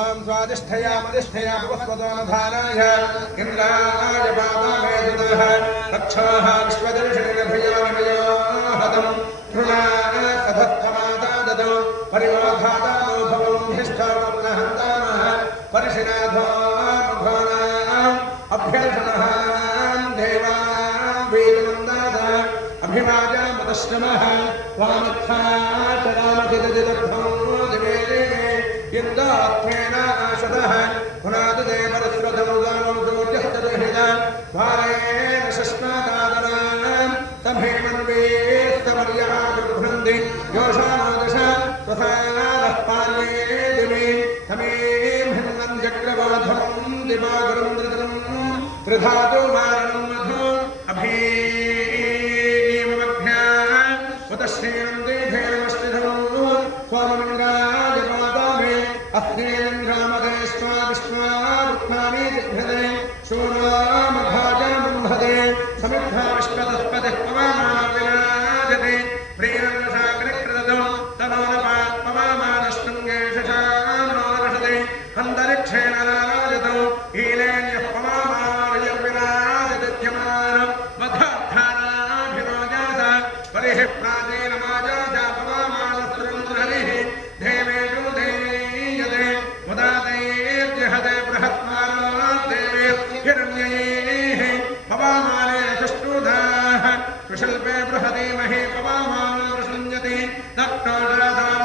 ओम स्वादिष्ठयामधिष्ठयामस्वदोनधाराय इन्द्राय पादामे दुदः रक्षोः विश्वदर्शनिर्भयामयो हतम् तृणाय सधत्थमादादतो परिवाधादानो भवम् धिष्ठावन्नहन्तामः परिशिनाथो मुघोनाम् अभ्यर्षणः देवानां वेदनन्दाः अभिवाजामतश्रमः वामत्था चरामचिददिदर्थो दिवे इन्द्रात्मेन आशदः पुनादुदे परस्वतमुदानं सूर्यस्तदहिता वारेण शस्मादादनां तमहेमन्वेस्तमर्यः गृह्णन्ति योषामादश स्वसानः पार्ये दिवे तमेभिन्नं चक्रवाधं दिवागरं दृतं त्रिधातु मारणं मधु अभीमभ्याः उतश्रीनं देभेमश्चिधौ स्वाममिन्द्रादिपादामे अस्नेन्द्रामदे स्वाविश्वावृत्नानि जिह्यते शूरामभाजमुन्हते समिद्धा विश्वतस्पतिः पवमाविराजते प्रियन्नसागरिकृतम् तनोनपात्पवमानस्तुङ्गे शशानोदर्शते अन्तरिक्षेण राजतो ईलेन्यः पवमानयर्विराजदिध्यमानम् मधार्थानाभिरोजात परिः प्राचीनमाजाजा पवमानस्तुरुन्द्रहरिः देवेषु देयते मुदादैर्जहते बृहत्मानो देवेर्हिरण्यैः पवमाने सुष्ठुधाः सुशिल्पे बृहदीमहि पवमानो सृञ्जति दक्षोषाधाम